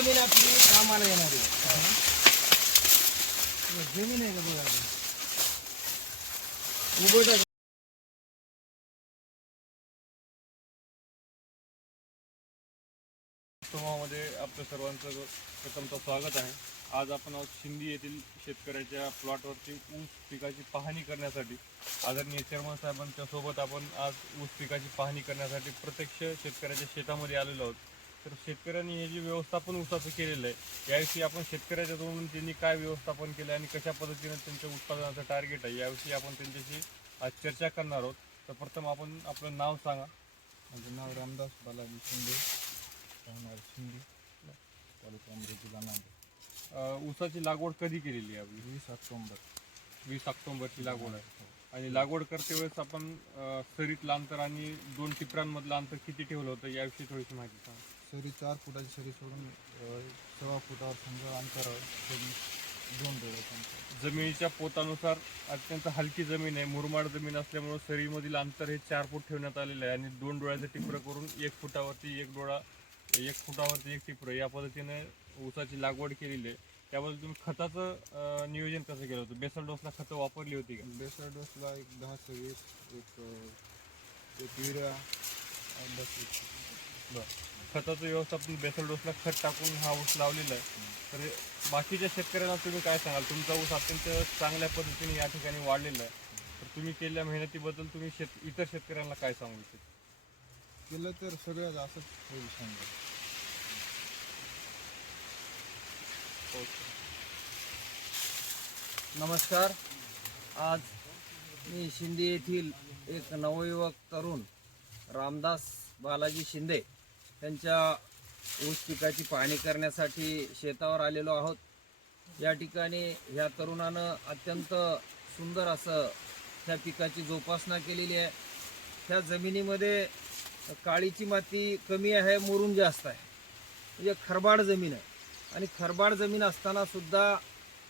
जमीन आपली कामाला येणार आहे. जमीन आहे का बघा उभं मध्ये आपलं सर्वांचं प्रथमतः स्वागत आहे. आज आपण शिंदी येथील शेतकऱ्याच्या प्लॉटवरची ऊस पिकाची पाहणी करण्यासाठी आदरणीय चेअरमन साहेबांच्या सोबत आपण आज ऊस पिकाची पाहणी करण्यासाठी प्रत्यक्ष शेतकऱ्याच्या शेतामध्ये आलेलो आहोत. तर शेतकऱ्यांनी हे जे व्यवस्थापन ऊसाचं केलेलं आहे याविषयी आपण शेतकऱ्याच्या तोंडून त्यांनी काय व्यवस्थापन केलं आणि कशा पद्धतीने त्यांच्या उत्पादनाचं टार्गेट आहे याविषयी आपण त्यांच्याशी आज चर्चा करणार आहोत. तर प्रथम आपण आपलं नाव सांगा. माझं नाव रामदास बालाजी शिंदे, राहणार शिंदे, तालुका अमरेली, जिल्हा नांदेड. ऊसाची लागवड कधी केलेली आहे आपली? 20 ऑक्टोबर. 20 ऑक्टोबरची लागवड आहे. आणि लागवड करते वेळेस आपण सरीतलं अंतर आणि 2 टिपऱ्यांमधलं अंतर किती ठेवलं होतं याविषयी थोडीशी माहिती सांगा. सरी 4 फुटाची सरी सोडून 6 फुटावर समजा अंतरावर 2 डोळ्याचं अंतर. जमिनीच्या पोतानुसार अत्यंत हलकी जमीन आहे, मुरमाड जमीन असल्यामुळे सरीमधील अंतर हे 4 फूट ठेवण्यात आलेलं आहे आणि 2 डोळ्याचं टिपरं करून 1 फुटावरती 1 डोळा, 1 फुटावरती 1 टिपरं या पद्धतीने ऊसाची लागवड केलेली आहे. त्याबद्दल तुम्ही खताचं नियोजन कसं केलं होतं? बेसल डोसला खतं वापरली होती का? बेसर डोसला एक 10-20, एक युरिया 10-20. बरं. खताचं व्यवस्थापन बेसल डोसला खत टाकून हा ऊस लावलेला आहे. तर बाकीच्या शेतकऱ्यांना तुम्ही काय सांगाल? तुमचा ऊस अत्यंत चांगल्या पद्धतीने या ठिकाणी वाढलेला आहे. तर तुम्ही केलेल्या मेहनतीबद्दल तुम्ही इतर शेतकऱ्यांना काय सांगू इच्छिता? केलं तर सगळ्याच असंच होईल समजा. नमस्कार. आज मी शिंदे येथील एक नवयुवक तरुण रामदास बालाजी शिंदे त्यांच्या ऊस पिकाची पाहणी करण्यासाठी शेतावर आलेलो आहोत. या ठिकाणी ह्या तरुणानं अत्यंत सुंदर असं त्या पिकाची जोपासना केलेली आहे. त्या जमिनीमध्ये काळीची माती कमी आहे, मुरुम जास्त आहे, म्हणजे खरबाड जमीन आहे. आणि खरबाड जमीन असताना सुद्धा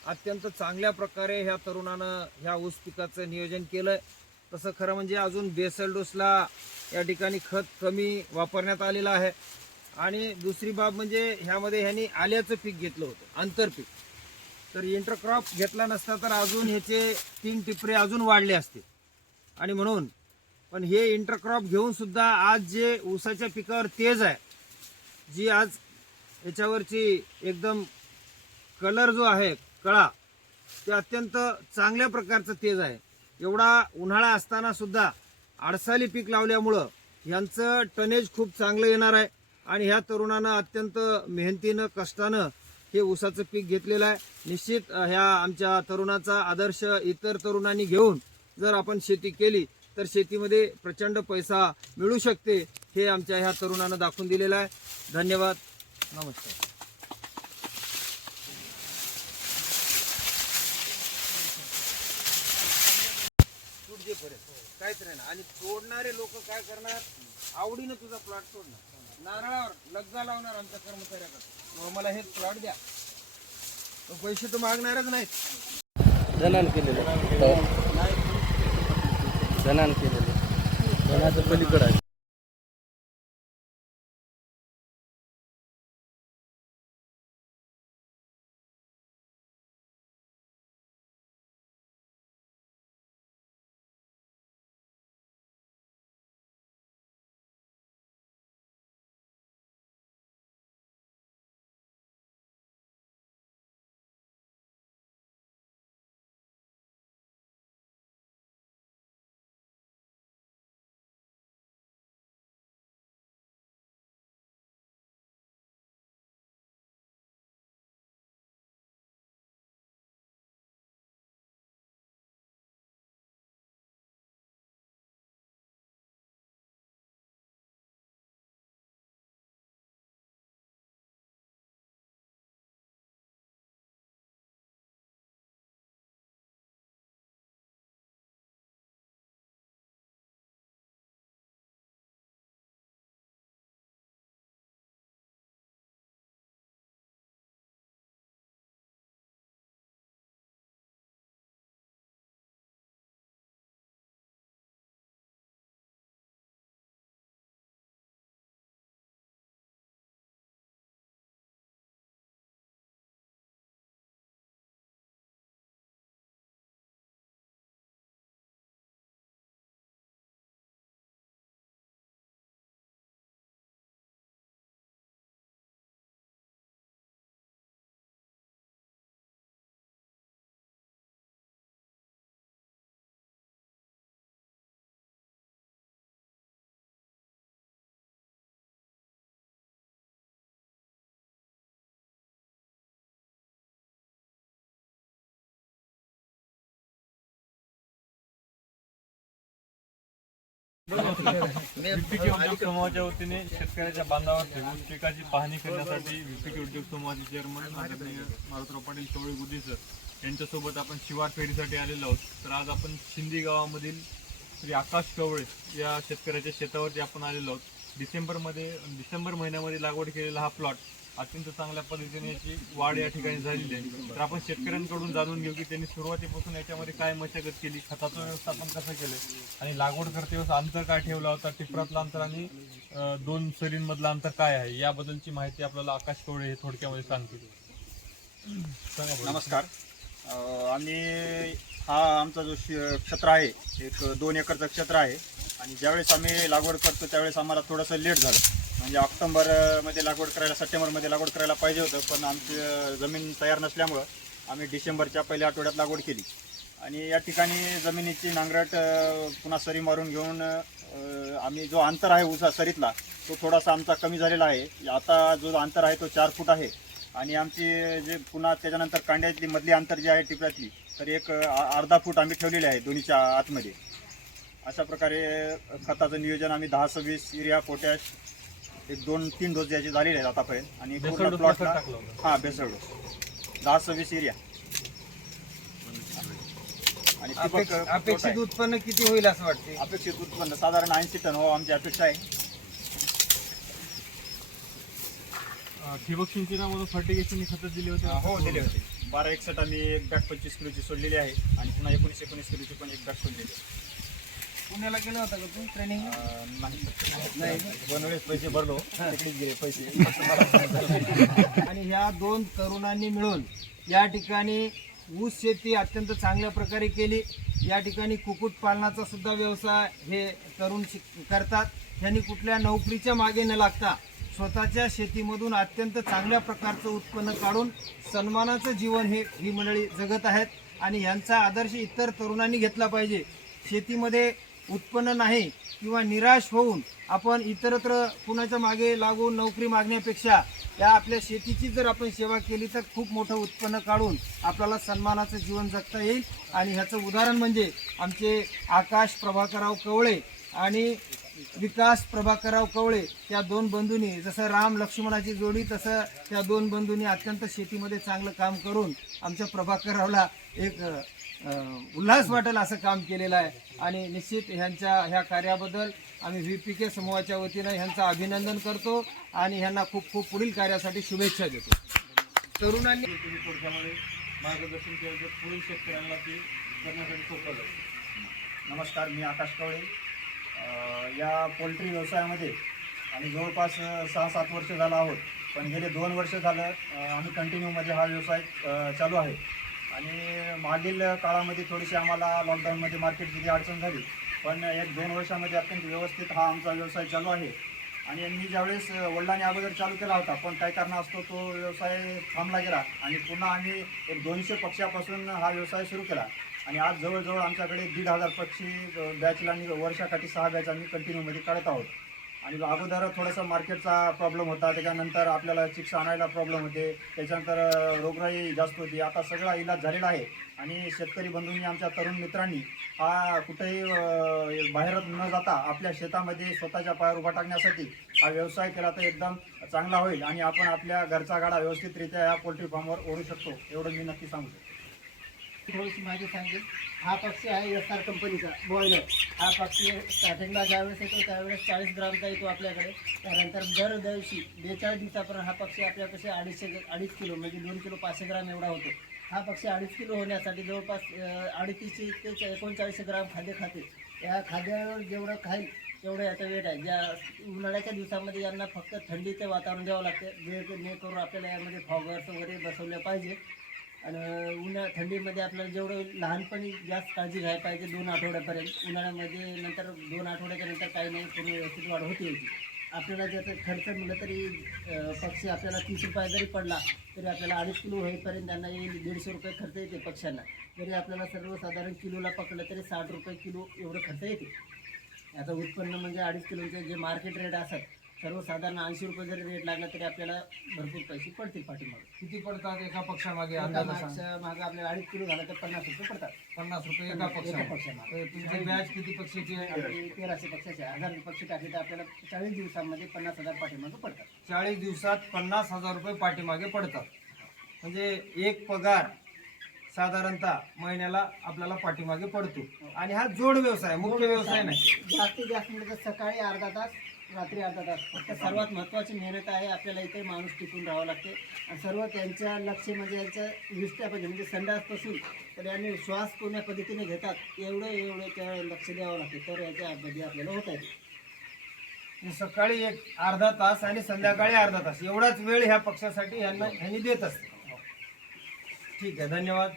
अत्यंत चांगल्या प्रकारे ह्या तरुणानं ह्या ऊस पिकाचं नियोजन केलं आहे. तसं खरं म्हणजे अजून बेसल डोसला या ठिकाणी खत कमी वापरण्यात आलेलं आहे. आणि दुसरी बाब म्हणजे ह्यामध्ये ह्यांनी आल्याचं पीक घेतलं होतं, आंतरपीक. तर इंटरक्रॉप घेतला नसता तर अजून ह्याचे 3 टिपरे अजून वाढले असते. आणि म्हणून पण हे इंटरक्रॉप घेऊन सुद्धा आज जे ऊसाच्या पिकावर तेज आहे, जी आज याच्यावरची एकदम कलर जो आहे कळा, ते अत्यंत चांगल्या प्रकारचं तेज आहे. एवढा उन्हाळा असताना सुद्धा आडसाली पीक लावल्यामुळं यांचं टनेज खूप चांगलं येणार आहे. आणि ह्या तरुणानं अत्यंत मेहनतीनं कष्टानं हे ऊसाचं पीक घेतलेलं आहे. निश्चित ह्या आमच्या तरुणाचा आदर्श इतर तरुणांनी घेऊन जर आपण शेती केली तर शेतीमध्ये प्रचंड पैसा मिळू शकते, हे आमच्या ह्या तरुणानं दाखवून दिलेलं आहे. धन्यवाद. नमस्कार. काहीच नाही. आणि तोडणारे लोक काय करणार? आवडीनं तुझा प्लॉट तोडणार, नारळावर लग्गा लावणार आमच्या कर्मचाऱ्याकडे, मला हे प्लॉट द्या. पैसे तर मागणारच नाहीत. जनान केलेलं जनान केलेलं जनाचं पलीकडं आहे. विपीके उद्योग समूहाच्या वतीने शेतकऱ्याच्या बांधावर ऊस पिकाची पाहणी करण्यासाठी विपीके उद्योग समूहाचे चेअरमन आदरणीय मारुतराव पाटील चवळी बुद्धी सर यांच्यासोबत आपण शिवार फेरीसाठी आलेलो आहोत. तर आज आपण शिंदी गावामधील श्री आकाश कवळे या शेतकऱ्याच्या शेतावरती आपण आलेलो आहोत. डिसेंबर महिन्यामध्ये लागवड केलेला हा प्लॉट अत्यंत चांगल्या पद्धतीने याची वाढ या ठिकाणी झालेली आहे. तर आपण शेतकऱ्यांकडून जाणून घेऊ की त्यांनी सुरुवातीपासून याच्यामध्ये काय मशागत केली, खताचं व्यवस्थापन कसं केलं आणि लागवड करते वेळेस अंतर काय ठेवला होता, टिपरातलं अंतर आणि 2 सरींमधलं अंतर काय आहे याबद्दलची माहिती आपल्याला आकाश कवळे हे थोडक्यामध्ये सांगतील. सांगा बरं. नमस्कार. हा आमचा जो क्षेत्र आहे एक 2 एकरचं क्षेत्र आहे आणि ज्यावेळेस आम्ही लागवड करतो त्यावेळेस आम्हाला थोडंसं लेट झालं. म्हणजे ऑक्टोबरमध्ये लागवड करायला, सप्टेंबरमध्ये लागवड करायला पाहिजे होतं, पण आमची जमीन तयार नसल्यामुळं आम्ही डिसेंबरच्या पहिल्या आठवड्यात लागवड केली. आणि या ठिकाणी जमिनीची नांगरट पुन्हा सरी मारून घेऊन आम्ही जो अंतर आहे ऊसा सरीतला तो थोडासा आमचा कमी झालेला आहे. आता जो अंतर आहे तो 4 फूट आहे आणि आमची जे पुन्हा त्याच्यानंतर कांड्यातली मधली अंतर जे आहे टिपऱ्यातली तर एक अर्धा फूट आम्ही ठेवलेले आहे दोन्हीच्या आतमध्ये. अशा प्रकारे खताचं नियोजन आम्ही 10-26 युरिया, पोटॅश एक 2-3 डोस द्यायचे झालेले आहेत आतापर्यंत. आणि पूर्ण प्लॉटला बेसळ डोस 10-26 युरिया. आणि अपेक्षित उत्पन्न किती होईल असं वाटते? अपेक्षित उत्पन्न साधारण 80 टन हो आमची अपेक्षा आहे. ठिबक सिंचनामधून फर्टिगेशन खतं दिली होती? हो दिले होते. 12-61 आम्ही एक बॅग 25 किलोची सोडलेली आहे आणि पुन्हा 19-19 किलोची पण एक बॅग सोडलेली आहे. पुण्याला गेला होता का तू ट्रेनिंग? नाही, 2 वेळेस पैसे भरलो, तिकडेच गेले पैसे. आणि ह्या 2 तरुणांनी मिळून या ठिकाणी ऊस शेती अत्यंत चांगल्या प्रकारे केली. या ठिकाणी कुक्कुटपालनाचा सुद्धा व्यवसाय हे तरुण करतात. त्यांनी कुठल्या नोकरीच्या मागे न लागता स्वतःच्या शेतीमधून अत्यंत चांगल्या प्रकारचं उत्पन्न काढून सन्मानाचं जीवन ही मंडळी जगत आहेत आणि यांचा आदर्श इतर तरुणांनी घेतला पाहिजे. शेतीमध्ये उत्पन्न नाही किंवा निराश होऊन आपण इतरत्र कुणाच्या मागे लागून नोकरी मागण्यापेक्षा या आपल्या शेतीची जर आपण सेवा केली तर खूप मोठं उत्पन्न काढून आपल्याला सन्मानाचं जीवन जगता येईल. आणि ह्याचं उदाहरण म्हणजे आमचे आकाश प्रभाकरराव कवळे आणि विकास प्रभाकरराव कवळे या 2 बंधूंनी, जसं राम लक्ष्मणाची जोडी तसं त्या 2 बंधूंनी अत्यंत शेतीमध्ये चांगलं काम करून आमच्या प्रभाकररावला एक उल्हास वाटेल असं काम केलेलं आहे. आणि निश्चित ह्या कार्याबद्दल आम्ही VPK समूहाच्या वतीनं ह्यांचं अभिनंदन करतो आणि ह्यांना खूप खूप पुढील कार्यासाठी शुभेच्छा देतो. तरुणांनी थोडक्यामध्ये मार्गदर्शन केलं तर पुढील शेतकऱ्यांना ते करण्यासाठी सोपं जाईल. नमस्कार, मी आकाश कवळे. या पोल्ट्री व्यवसायामध्ये आम्ही जवळपास 6-7 वर्ष झालं आहोत, पण गेले 2 वर्ष झालं आम्ही कंटिन्यूमध्ये हा व्यवसाय चालू आहे. आणि मागील काळामध्ये थोडीशी आम्हाला लॉकडाऊनमध्ये मार्केटची अडचण झाली, पण 1-2 वर्षामध्ये अत्यंत व्यवस्थित हा आमचा व्यवसाय चालू आहे. आणि मी ज्यावेळेस वडिलांनी अगोदर चालू केला होता, पण काही कारणास्तव तो व्यवसाय थांबला गेला आणि पुन्हा आम्ही एक 200 पक्ष्यापासून हा व्यवसाय सुरू केला. आणि आज जवळजवळ आमच्याकडे 1,500 पक्षी बॅचला आणि वर्षाकाठी 6 बॅच आम्ही कंटिन्यूमध्ये काढत आहोत. आणि अगोदर थोडंसं मार्केटचा प्रॉब्लेम होता, त्याच्यानंतर आपल्याला चिक्स आणायला प्रॉब्लेम होते, त्याच्यानंतर रोगराई जास्त होती. आता सगळा इलाज झालेला आहे आणि शेतकरी बंधूंनी, आमच्या तरुण मित्रांनी हा कुठेही बाहेर न जाता आपल्या शेतामध्ये स्वतःच्या पायावर उभा टाकण्यासाठी हा व्यवसाय केला तर एकदम चांगला होईल आणि आपण आपल्या घरचा गाडा व्यवस्थितरित्या या पोल्ट्री फार्मवर ओढू शकतो, एवढं मी नक्की सांगू शकतो. थोडीशी माहिती सांगेल. हा पक्षी आहे SR कंपनीचा बॉयलर. हा पक्षी स्टार्टिंगला ज्यावेळेस येतो त्यावेळेस 40 ग्रामचा येतो आपल्याकडे. त्यानंतर दर दिवशी 42 दिवसापर्यंत हा पक्षी आपल्यापाशी 2.5 किलो म्हणजे 2 किलो 500 ग्राम एवढा होतो. हा पक्षी 2.5 किलो होण्यासाठी जवळपास 38 ते 39 ग्राम खाद्य खाते. या खाद्यावर जेवढं खाईल तेवढं याचा वेट आहे. ज्या उन्हाळ्याच्या दिवसामध्ये यांना फक्त थंडीचं वातावरण द्यावं लागतं, जेणेकरून आपल्याला यामध्ये फॉगर्स वगैरे बसवले पाहिजे. आणि थंडीमध्ये आपल्याला जेवढं लहानपणी जास्त काळजी घ्यायला पाहिजे 2 आठवड्यापर्यंत. उन्हाळ्यामध्ये नंतर 2 आठवड्याच्या नंतर काही नाही, पूर्ण व्यवस्थित वाढ होती याची. आपल्याला ज्याचा खर्च मिळाला तरी पक्षी आपल्याला 30 रुपये जरी पडला तरी आपल्याला 2.5 किलो होईपर्यंत त्यांना 150 रुपये खर्च येते पक्ष्यांना. जरी आपल्याला सर्वसाधारण किलोला पकडलं तरी 60 रुपये किलो एवढं खर्च येते. याचं उत्पन्न म्हणजे 2.5 किलोचे जे मार्केट रेट असतात सर्वसाधारण 80 रुपये जरी रेट लागला तरी आपल्याला भरपूर पैसे पडतील पाठीमागे. किती पडतात एका पक्षामागे एका अंदाज सांग. मागच्या मागे आपल्याला 2.5 किलो झाला तर 50 रुपये पडतात. 50 रुपये एका एका पक्षामागे. पक्षामागे. तर तुमची बॅच किती पक्षाची आहे? आपली 1300 पक्षाचे 1000 पक्षी टाकले तर आपल्याला 40 दिवसांमध्ये 50,000 पाठीमागे पडतात. 40 दिवसात 50,000 रुपये पाठीमागे पडतात. म्हणजे एक पगार साधारणतः महिन्याला आपल्याला पाठीमागे पडतो. आणि हा जोड व्यवसाय, मुख्य व्यवसाय नाही. जास्तीत जास्त म्हणजे सकाळी अर्धा तास, रात्री अर्धा तास. फक्त सर्वात महत्त्वाची मेहनत आहे. आपल्याला इथे माणूस टिकून राहावं लागते आणि सर्व त्यांच्या लक्ष म्हणजे यांच्या विष्ट्यापासून म्हणजे संडासपासून तर यांनी श्वास कोण्या पद्धतीने घेतात एवढं त्या लक्ष द्यावं लागते तर याच्या मध्ये आपल्याला होता येते. म्हणजे सकाळी एक अर्धा तास आणि संध्याकाळी अर्धा तास एवढाच वेळ ह्या पक्षासाठी ह्यांनी देत असते. ठीक आहे, धन्यवाद.